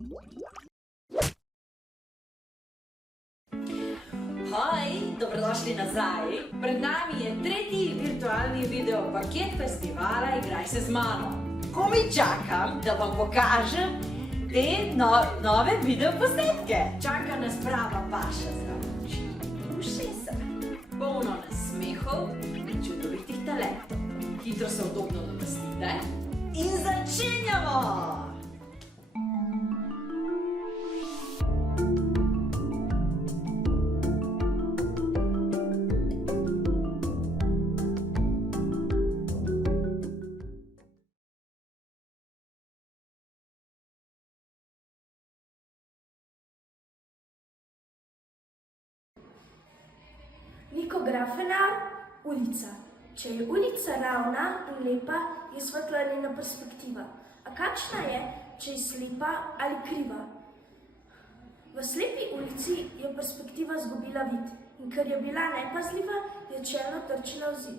Hoj, dobrodošli nazaj. Pred nami je tretji virtualni video paket festivala Igraj se z mano. Komaj čakam, da vam pokažem te nove video posnetke. Čaka nas prava paša za oči in ušesa. Polno nasmehov in čudovitih talentov. Hitro se udobno namestite in začenjamo! Niko Grafenar, ulica. Če je ulica ravna in lepa, je svetlana perspektiva. A kakšna je, če je slepa ali kriva? V slepi ulici je perspektiva izgubila vid in ker je bila nepazljiva, je čelno trčila v zid.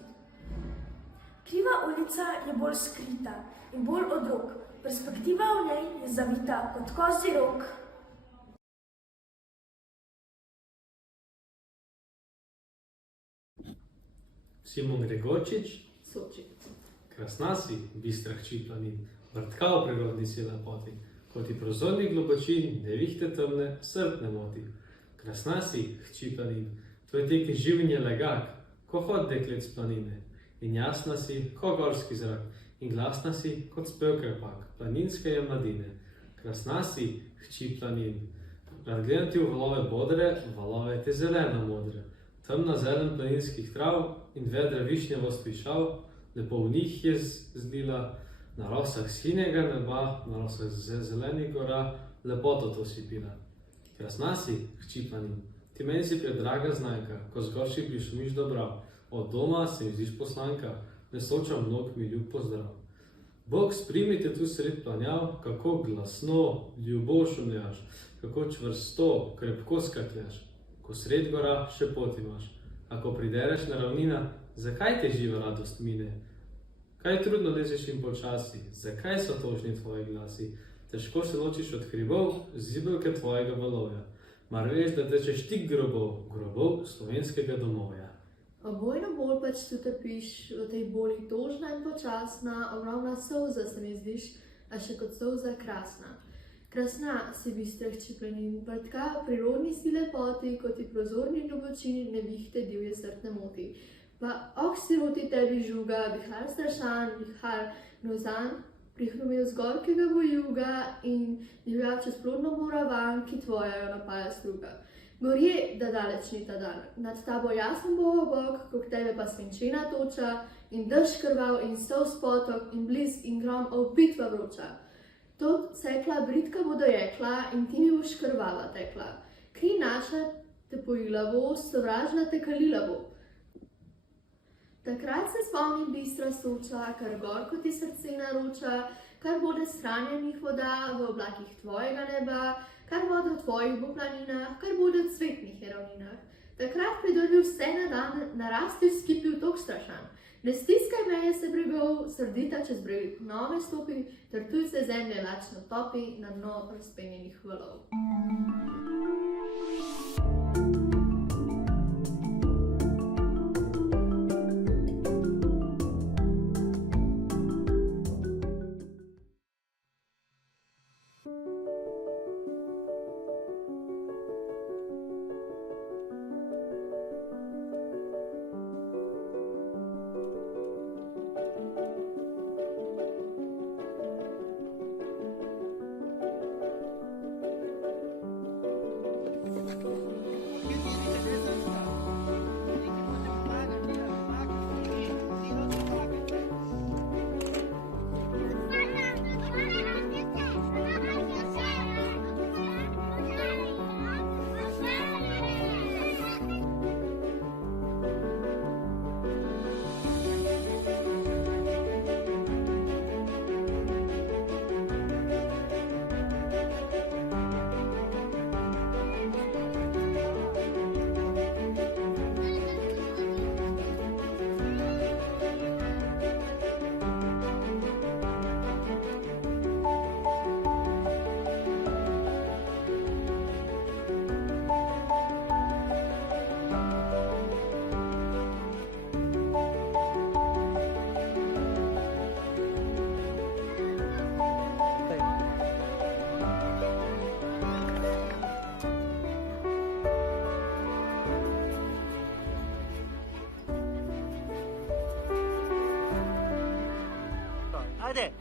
Kriva ulica je bolj skrita in bolj od rok. Perspektiva v njej je zavita kot kozji rog. Simon Gregorčič, Soči. krasna si, bistra hči planin, vrtka v prirodni si lepoti, ko ti prozorni globočin, nevihte temne, srd ne moti. Krasna si, hči planin, tvoj tek je življenje legak, ko hod deklet z planine. In jasna si, ko gorski zrak, in glasna si, kot spev krepak, planinske je mladine. Krasna si, hči planin, rad gledam ti v valove bodre, valove te zeleno modre. Temna zelen planinskih trav in vedra višnjavost višav, lepo v njih je zlila, na rosah sinjega neba, na rosah zelenih gora, lepoto to si pila. Krasna si, hči planin, ti meni si predraga znajka, ko zgorši šumiš dobrav, od doma se mi zdiš poslanka, nesoča mnog mi ljub pozdrav. Bog, sprimite tu sred planjav, kako glasno, ljubo šumljaš, kako čvrsto, krepko skakljaš. Ko sred gora še pot imaš, a ko pridereš na ravnina, zakaj te živa radost mine? Kaj trudno lezeš in počasi, zakaj so tožni tvoji glasi? Težko se ločiš od hribov, zibelke tvojega valovja. Mar veš, da tečeš tik grobov slovenskega domovja. Obojno bolj pač tu trpiš, v tej boli tožna in počasna, ogromna solza se mi zdiš, a še kot solza krasna. Krasna si bistra hči planin, vrtka v prirodni si lepoti, kot ti prozorni globočini nevihte divje srd ne moti. Pa ok siroti tebi žuga, vihar strašan, vihar grozan, prihrumil z gorkega bojuga in divja čez plodno boravan, ki tvoja jo napaja struga. Gorje, da daleč ni ta dan, nad tabo jasen bo obok, krog tebe pa svinčena toča in dež krvav in solz potok in bliz in grom opitva vroča. Tot sekla bridka bo dojekla in ti mi boš krvava tekla. Kri naša te pojila bo, sovražna te kalila bo. Takrat se spomnim bistra Soča, kar gorko ti srce naroča, kar bode shranjenih voda v oblakih tvojega neba, kar bode v tvojih bo planinah, kar bode v cvetnih ravninah. Takrat pridrvi vse na dan, narasti v skipi tok strašan. Ne stiskaj meje se bregov, srdita čez breg nove stopi, ter tuj se zemlje lačno topi na dno razpenjenih valov. Ajde.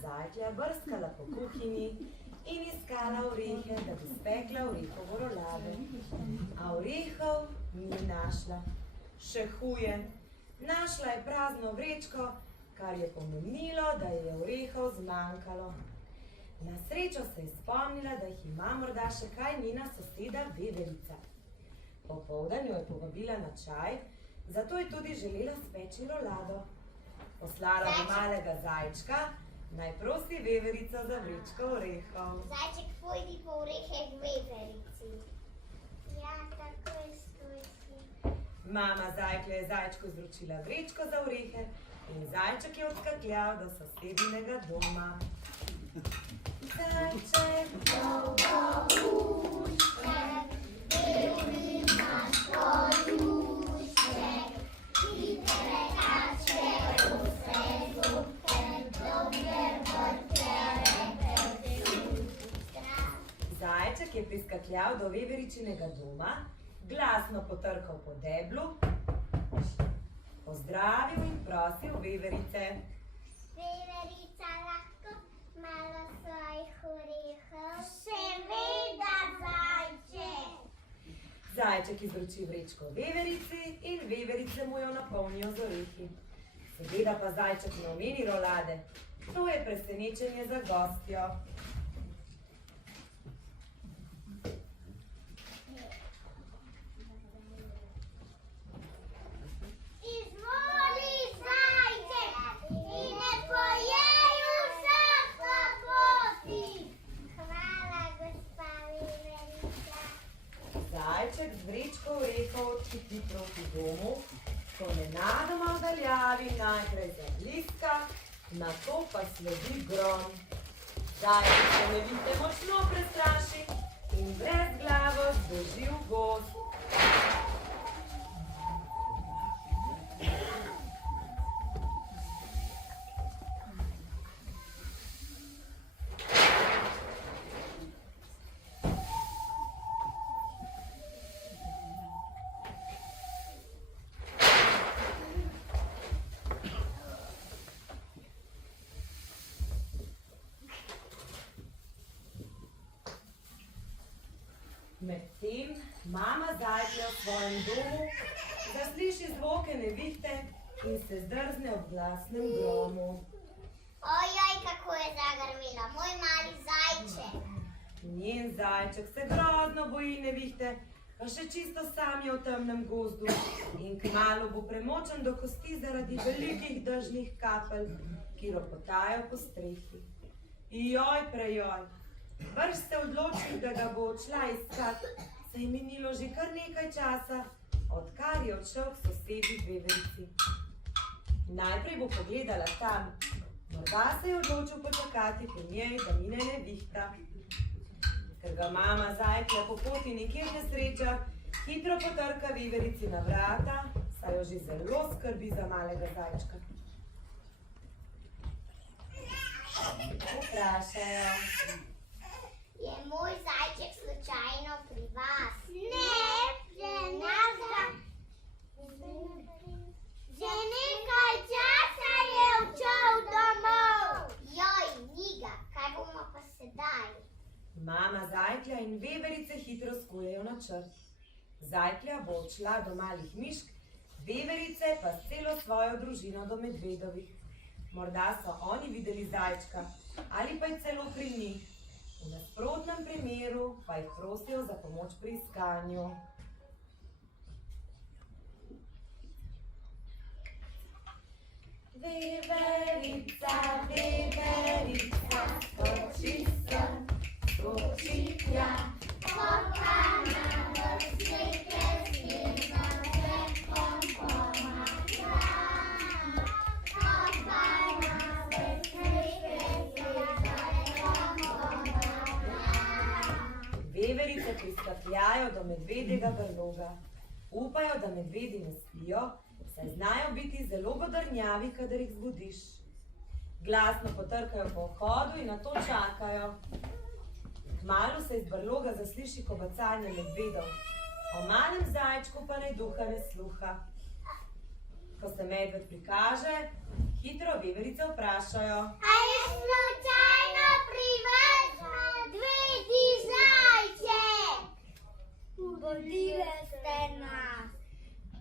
Zajklja brskala po kuhinji in iskala orehe, da bi spekla orehovo rolado. A orehov ni našla. Še huje, našla je prazno vrečko, kar je pomenilo, da je orehov zmanjkalo. Na srečo se je spomnila, da jih ima morda še kaj njena soseda Veverica. Popoldan jo je povabila na čaj, zato je tudi želela speči rolado. Poslala bi malega zajčka, naj prosi Veverico za vrečko orehov. Zajček, pojdi po orehe k Veverici. Ja, takoj skusi. Mama zajklja je zajčku izročila vrečko za orehe in zajček je odskakljal do sosedinega doma. Zajček, Veverica, skorušek, hitrega čve. priskakljal do veveričinega doma, glasno potrkal po deblu, pozdravil in prosil veverice. Veverica, lahko malo svojih orehov? Seveda, zajček. Zajček izroči vrečko veverici in veverice mu jo napolnijo z orehi. Seveda pa zajček ne omeni rolade. To je presenečenje za gostjo. Izvoli, zajček, in ne pojej vseh kapoti. Hvala, gospa veverica. Zajček z vrečko orehov odhiti proti domu, ko nenadoma v daljavi najprej zabliska, nato pa sledi grom. Zajček se nevihte močno prestraši in brezglavo zbeži v gozd. Medtem mama zajklja v svojem domu, zasliši zvoke nevihte in se zdrzne ob glasnem gromu. Ojoj, kako je zagrmilo, moj mali zajček. Njen zajček se grozno boji nevihte, pa še čisto sam je v temnem gozdu in kmalu bo premočen do kosti zaradi velikih dežnih kapelj, ki ropotajo po strehi. Joj, prejoj, brž se odloči, da ga bo odšla iskat, saj je minilo že kar nekaj časa, odkar je odšel k sosedi veverici. Najprej bo pogledala tam, morda se je odločil počakati pri njej, da mine nevihta. Ker ga mama zajklja po poti nikjer ne sreča, hitro potrka veverici na vrata, saj jo že zelo skrbi za malega zajčka. Vprašajo. Je moj zajček slučajno pri vas? Ne, pri nas ga. Že nekaj časa je odšel domov. Joj, ni ga, kaj bomo pa sedaj? Mama zajklja in veverice hitro skujejo načrt. Zajklja bo odšla do malih mišk, veverice pa s celo svojo družino do medvedovih. Morda so oni videli zajčka ali pa je celo pri njih. V nasprotnem primeru pa jih prosijo za pomoč pri iskanju. Veverica, veverica, skoči sem, skoči tja. Pokana v slike zbirna vekom pomaga. Pokana v slike zbirna vekom pomaga. Veverice priskakljajo do medvedjega brloga. Upajo, da medvedi ne spijo, saj znajo biti zelo godrnjavi, kadar jih zbudiš. Glasno potrkajo po vhodu in nato čakajo. Kmalu se iz brloga zasliši kobacanje medvedov, o malem zajčku pa ne duha ne sluha. Ko se medved prikaže, hitro veverice vprašajo. A je slučajno pri vas medvedi zajček? Ubodile ste nas.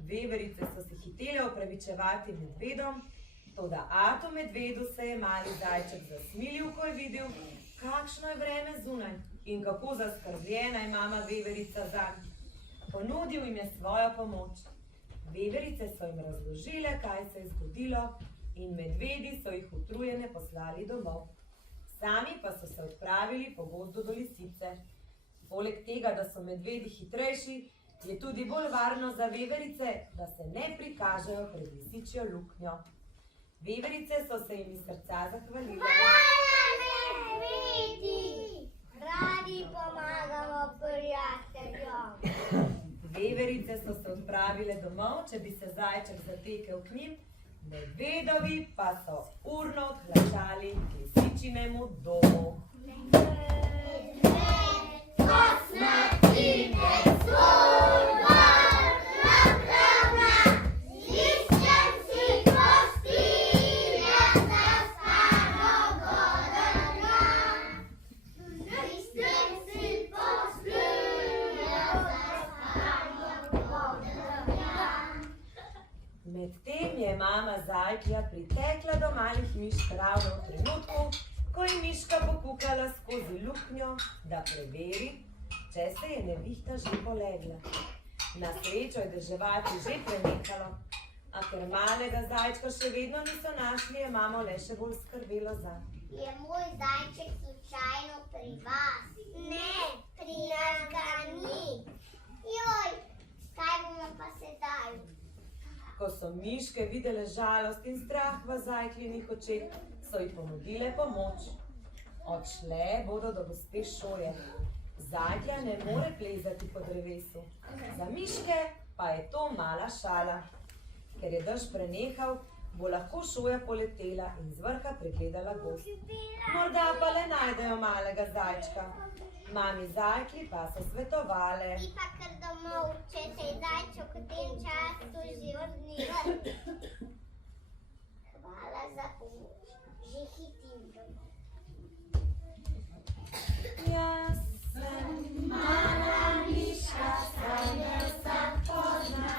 Veverice so se hitele opravičevati medvedom, toda atu medvedu se je mali zajček zasmilil, ko je videl, kakšno je vreme zunaj in kako zaskrbljena je mama veverica zanj. Ponudil jim je svojo pomoč. Veverice so jim razložile, kaj se je zgodilo in medvedi so jih utrujene poslali domov. Sami pa so se odpravili po gozdu do lisice. Poleg tega, da so medvedi hitrejši, je tudi bolj varno za veverice, da se ne prikažejo pred lisičjo luknjo. Veverice so se jim iz srca zahvalile. Hvala, medvedi! Radi pomagamo prijateljom. Veverice so se odpravile domov, če bi se zajček zatekel k njim, medvedovi pa so urno odhlačali k lisičinemu domu. Medved, Medtem je mama zajklja pritekla do malih mišk ravno v trenutku, ko je miška pokukala skozi luknjo, da preveri, če se je nevihta že polegla. Na srečo je deževati že prenehalo, a ker malega zajčka še vedno niso našli, je mamo le še bolj skrbelo zanj. Je moj zajček slučajno pri vas? Ne, pri nas ga ni. Joj, kaj bomo pa sedaj? Ko so miške videle žalost in strah v zajkljinih očeh, so ji ponudile pomoč. Odšle bodo do gospe Šoje. Zajklja ne more plezati po drevesu. Za miške pa je to mala šala. Ker je dež prenehal, bo lahko Šoja poletela in z vrha pregledala gozd. Morda pa le najdejo malega zajčka. Mami zajklji pa so svetovale. Ti pa kar domov, če se je zajček v tem času že odnil. Hvala za pomoč. Že hitim domov. Jaz sem mala miška, saj me vsak pozna.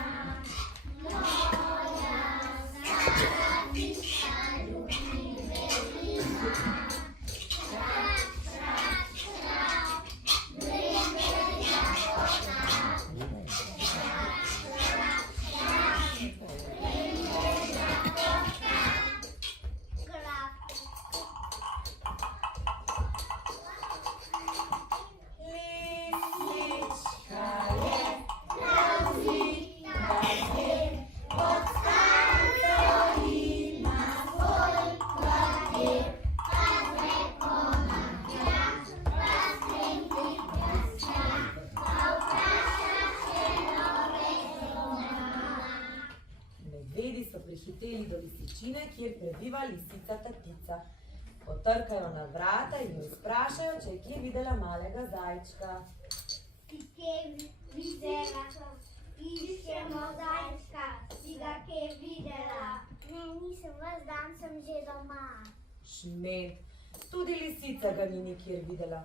Prihiteli do lisičine, kjer prebiva lisica Tatica. Potrkajo na vrata in jo sprašajo, če je kje videla malega zajčka. Si kje videla? Iščemo zajčka. Si ga kje videla? Ne, nisem, ves dan sem že doma. Šment, tudi lisica ga ni nikjer videla.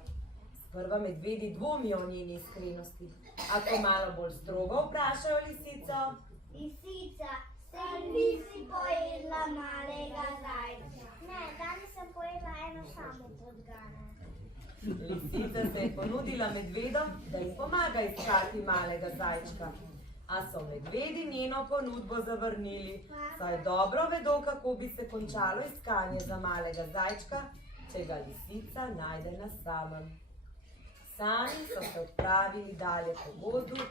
Sprva medvedi dvomijo o njeni iskrenosti. A ko malo bolj strogo vprašajo lisico. Lisica, saj nisi pojedla malega zajčka. Ne, danes sem pojedla eno samo podgane. Lisica se je ponudila medvedom, da jim pomaga iskati malega zajčka. A so medvedi njeno ponudbo zavrnili, saj dobro vedo, kako bi se končalo iskanje za malega zajčka, če ga lisica najde na samem. Sami so se odpravili dalje po gozdu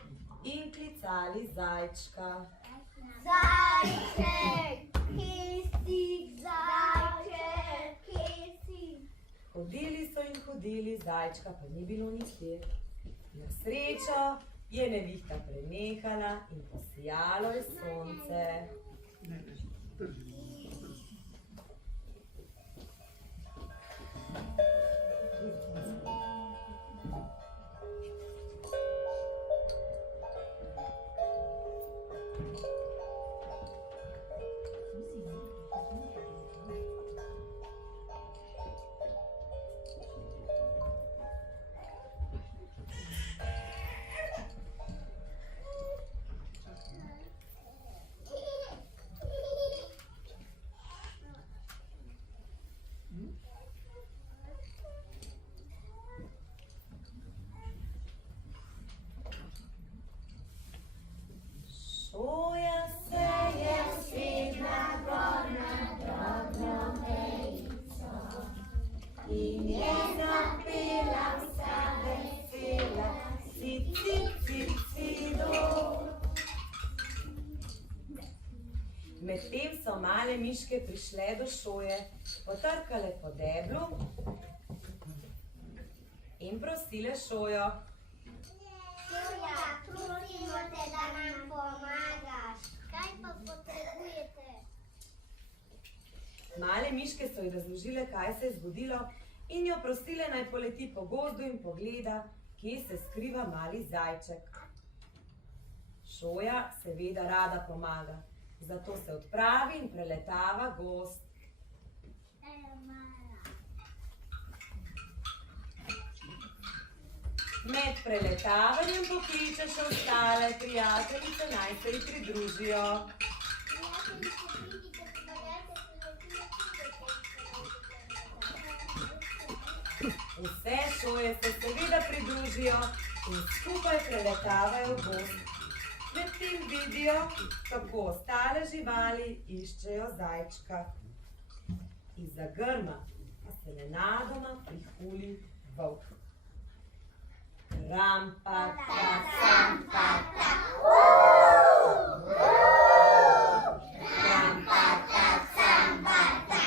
in klicali zajčka. Zajček, kje si, zajček, kje si? Hodili so in hodili, zajčka pa ni bilo nikjer. Na srečo je nevihta prenehala in posijalo je sonce. Šoja se je usedla gor na drobno vejico in je zapela vsa vesela, si, si, si, si, do. Medtem so male miške prišle do Šoje, potrkale po deblu in prosile Šojo. Šoja, prosimo te, da nam pomagaš. Kaj pa potrebujete? Male miške so ji razložile, kaj se je zgodilo in jo prosile, naj poleti po gozdu in pogleda, kje se skriva mali zajček. Šoja seveda rada pomaga, zato se odpravi in preletava gozd. Med preletavanjem pokliče še ostale prijateljice, naj se ji pridružijo. Vse šoje se seveda pridružijo in skupaj preletavajo gozd. Medtem vidijo, kako ostale živali iščejo zajčka. Izza grma pa se nenadoma prihuli volk. Rampata, sampata. Rampata, sampata.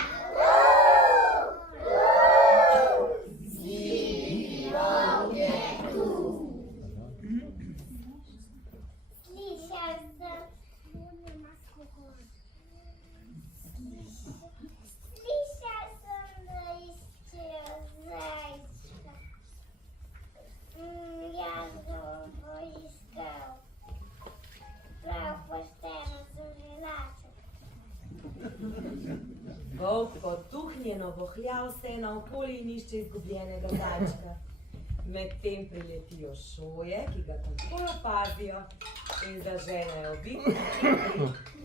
Sivi volk je tu. Slišal sem, da iščejo zajčka. Jaz ga bom iskal. Prav pošteno so žilaček. Volk potuhnjeno vohlja vse naokoli in išče izgubljenega zajčka. Medtem priletijo šoje, ki ga takoj opazijo in zaženejo vik.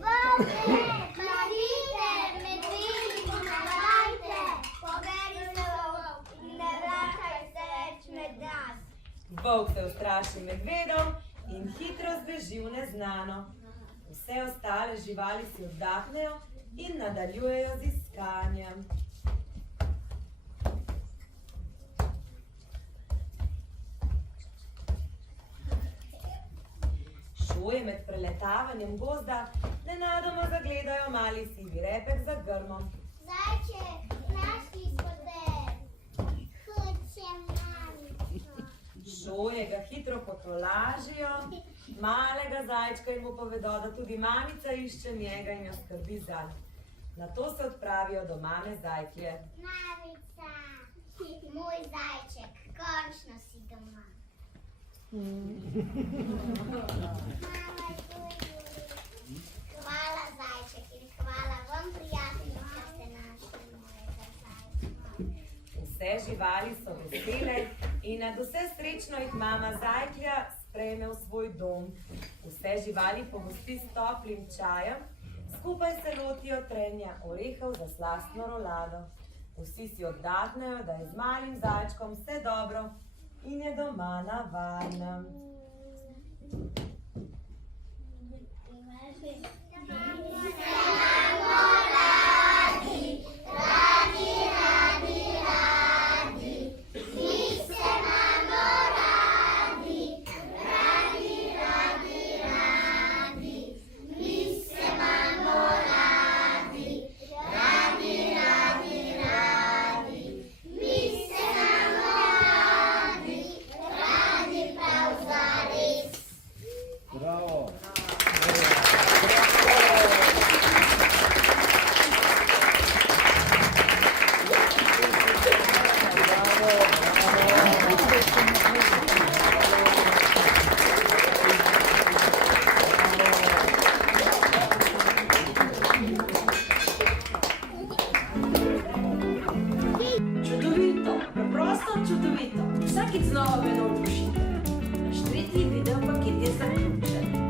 Volke, pazite, medvedi, pomagajte. Poberi se volk in ne vračaj se več med nas. Volk se ustraši medvedov in hitro zbeži v neznano. Vse ostale živali si oddahnejo in nadaljujejo z iskanjem. Šoje med preletavanjem gozda nenadoma zagledajo mali sivi repek za grmom. Zajček, našli smo te. Hočem mamico. Šoje ga hitro potolažijo, malega zajčka jim povedo, da tudi mamica išče njega in jo skrbi zanj. Nato se odpravijo do mame zajklje. Mamica, moj zajček, končno si doma. Mama, hvala zajček in hvala vam, prijatelji, da ste našli mojega zajčka. Vse živali so vesele in nadvse srečno jih mama zajklja sprejme v svoj dom. Vse živali pogosti s toplim čajem, skupaj se lotijo trenja orehov za slastno rolado. Vsi si oddahnejo, da je z malim zajčkom vse dobro in je doma na varnem. Čudovito, preprosto čudovito. Vsakič znova me navdušite. Naš tretji video paket je zaključen.